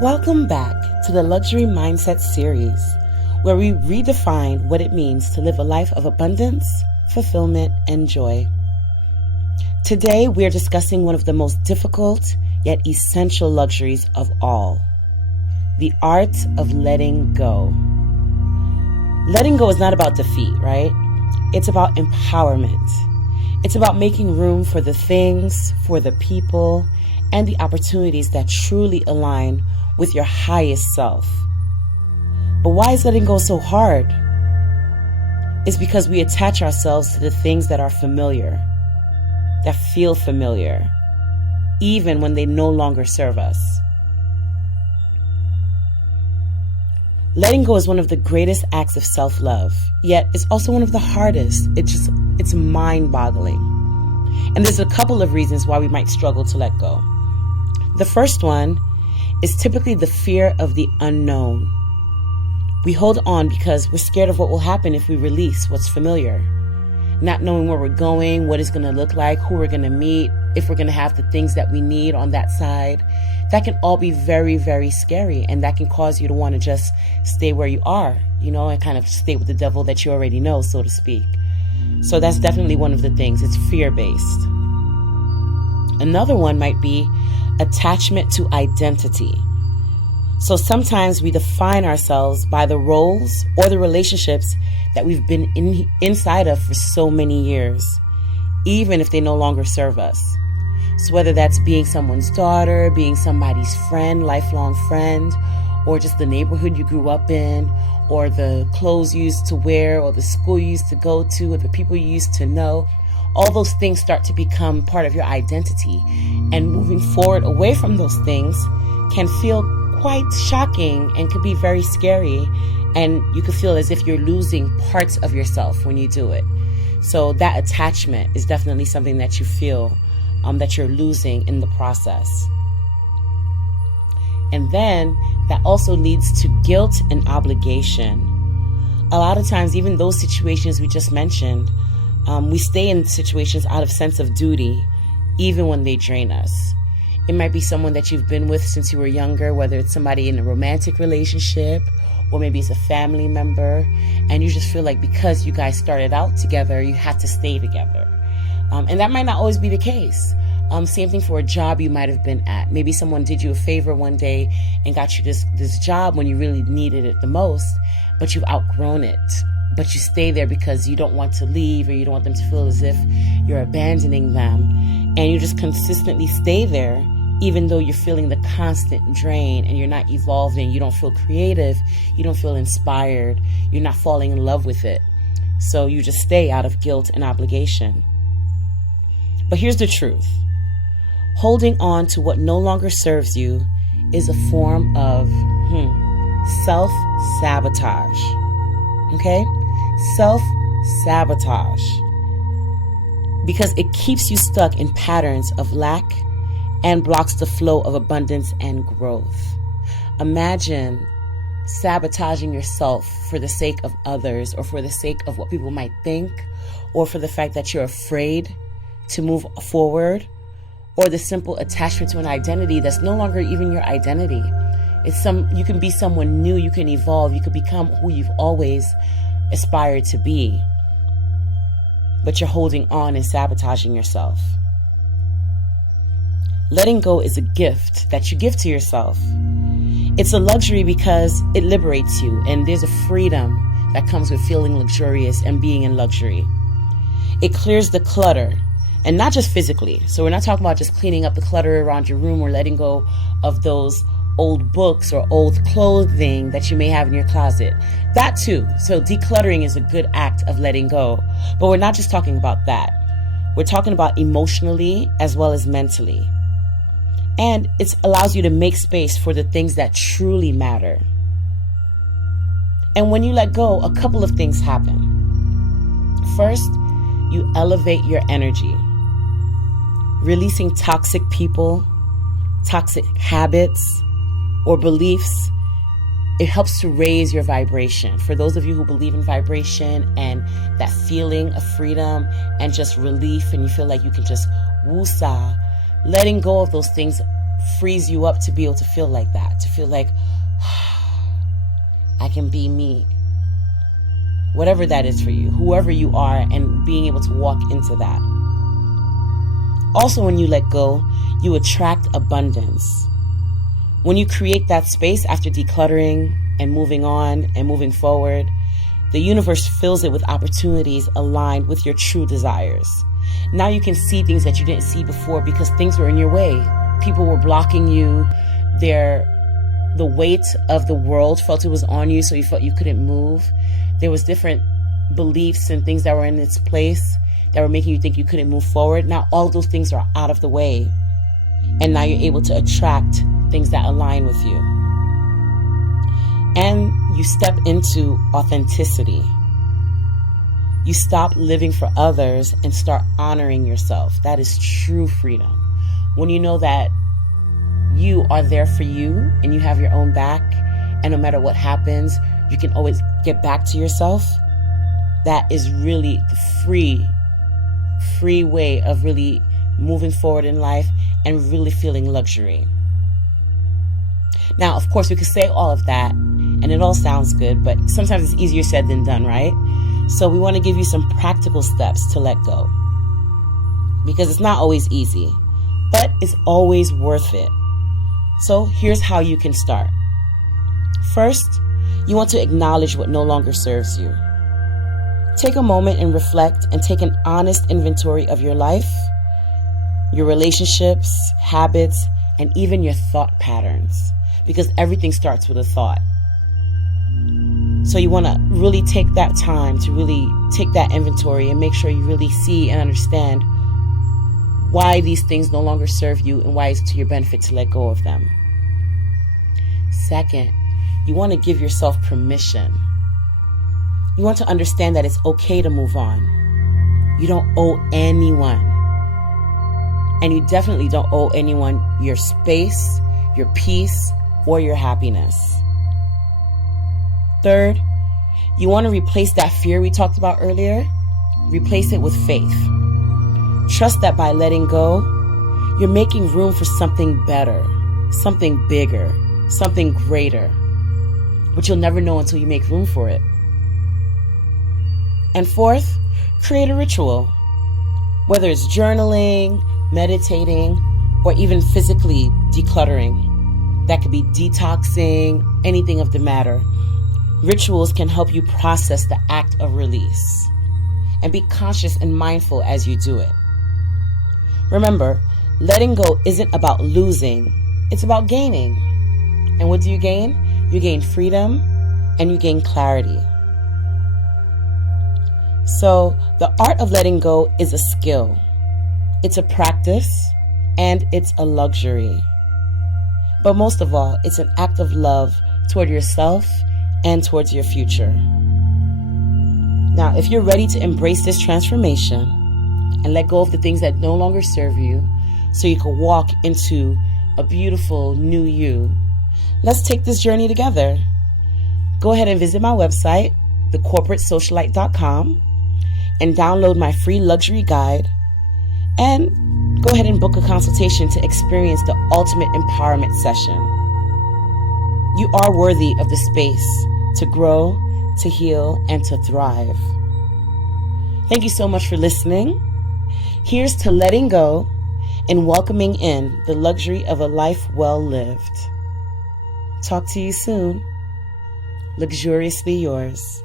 Welcome back to the Luxury Mindset series, where we redefine what it means to live a life of abundance, fulfillment, and joy. Today, we are discussing one of the most difficult yet essential luxuries of all, the art of letting go. Letting go is not about defeat, right? It's about empowerment. It's about making room for the things, for the people, and the opportunities that truly align with your highest self. But why is letting go so hard? It's because we attach ourselves to the things that are familiar, that feel familiar, even when they no longer serve us. Letting go is one of the greatest acts of self-love, yet it's also one of the hardest. It's mind-boggling. And there's a couple of reasons why we might struggle to let go. The first one is typically the fear of the unknown. We hold on because we're scared of what will happen if we release what's familiar. Not knowing where we're going, what it's going to look like, who we're going to meet, if we're going to have the things that we need on that side. That can all be very, very scary, and that can cause you to want to just stay where you are, and kind of stay with the devil that you already know, so to speak. So that's definitely one of the things. It's fear-based. Another one might be attachment to identity. So sometimes we define ourselves by the roles or the relationships that we've been inside of for so many years, even if they no longer serve us. So whether that's being someone's daughter, being somebody's friend, lifelong friend, or just the neighborhood you grew up in, or the clothes you used to wear, or the school you used to go to, or the people you used to know, all those things start to become part of your identity. And moving forward away from those things can feel quite shocking and could be very scary. And you could feel as if you're losing parts of yourself when you do it. So that attachment is definitely something that you feel that you're losing in the process. And then that also leads to guilt and obligation. A lot of times, even those situations we just mentioned, we stay in situations out of sense of duty, even when they drain us. It might be someone that you've been with since you were younger, whether it's somebody in a romantic relationship, or maybe it's a family member, and you just feel like because you guys started out together, you have to stay together. And that might not always be the case. Same thing for a job you might have been at. Maybe someone did you a favor one day and got you this job when you really needed it the most, but you've outgrown it. But you stay there because you don't want to leave, or you don't want them to feel as if you're abandoning them. And you just consistently stay there, even though you're feeling the constant drain and you're not evolving. You don't feel creative. You don't feel inspired. You're not falling in love with it. So you just stay out of guilt and obligation. But here's the truth. Holding on to what no longer serves you is a form of self-sabotage. Okay? Self-sabotage. Because it keeps you stuck in patterns of lack and blocks the flow of abundance and growth. Imagine sabotaging yourself for the sake of others, or for the sake of what people might think, or for the fact that you're afraid to move forward, or the simple attachment to an identity that's no longer even your identity. You can be someone new, you can evolve, you could become who you've always aspired to be. But you're holding on and sabotaging yourself. Letting go is a gift that you give to yourself. It's a luxury because it liberates you, and there's a freedom that comes with feeling luxurious and being in luxury. It clears the clutter. And not just physically. So we're not talking about just cleaning up the clutter around your room or letting go of those old books or old clothing that you may have in your closet. That too. So decluttering is a good act of letting go. But we're not just talking about that. We're talking about emotionally as well as mentally. And it allows you to make space for the things that truly matter. And when you let go, a couple of things happen. First, you elevate your energy. Releasing toxic people, toxic habits, or beliefs, it helps to raise your vibration. For those of you who believe in vibration and that feeling of freedom and just relief, and you feel like you can just woosah, letting go of those things frees you up to be able to feel like that, to feel like I can be me. Whatever that is for you, whoever you are, and being able to walk into that. Also, when you let go, you attract abundance. When you create that space after decluttering and moving on and moving forward, the universe fills it with opportunities aligned with your true desires. Now you can see things that you didn't see before because things were in your way. People were blocking you. The weight of the world felt it was on you, so you felt you couldn't move. There was different beliefs and things that were in its place that were making you think you couldn't move forward. Now all of those things are out of the way. And now you're able to attract things that align with you. And you step into authenticity. You stop living for others and start honoring yourself. That is true freedom. When you know that you are there for you and you have your own back, and no matter what happens, you can always get back to yourself. That is really the free way of really moving forward in life and really feeling luxury. Now, of course, we could say all of that and it all sounds good, but sometimes it's easier said than done, right? So we want to give you some practical steps to let go, because it's not always easy, but it's always worth it. So here's how you can start. First, you want to acknowledge what no longer serves you. Take a moment and reflect and take an honest inventory of your life, your relationships, habits, and even your thought patterns, because everything starts with a thought. So you want to really take that time to really take that inventory and make sure you really see and understand why these things no longer serve you and why it's to your benefit to let go of them. Second, you want to give yourself permission. You want to understand that it's okay to move on. You don't owe anyone. And you definitely don't owe anyone your space, your peace, or your happiness. Third, you want to replace that fear we talked about earlier. Replace it with faith. Trust that by letting go, you're making room for something better, something bigger, something greater, but you'll never know until you make room for it. And fourth, create a ritual, whether it's journaling, meditating, or even physically decluttering. That could be detoxing, anything of the matter. Rituals can help you process the act of release and be conscious and mindful as you do it. Remember, letting go isn't about losing, it's about gaining. And what do you gain? You gain freedom and you gain clarity. So the art of letting go is a skill. It's a practice and it's a luxury. But most of all, it's an act of love toward yourself and towards your future. Now, if you're ready to embrace this transformation and let go of the things that no longer serve you so you can walk into a beautiful new you, let's take this journey together. Go ahead and visit my website, thecorporatesocialite.com, and download my free luxury guide, and go ahead and book a consultation to experience the ultimate empowerment session. You are worthy of the space to grow, to heal, and to thrive. Thank you so much for listening. Here's to letting go and welcoming in the luxury of a life well lived. Talk to you soon. Luxuriously yours.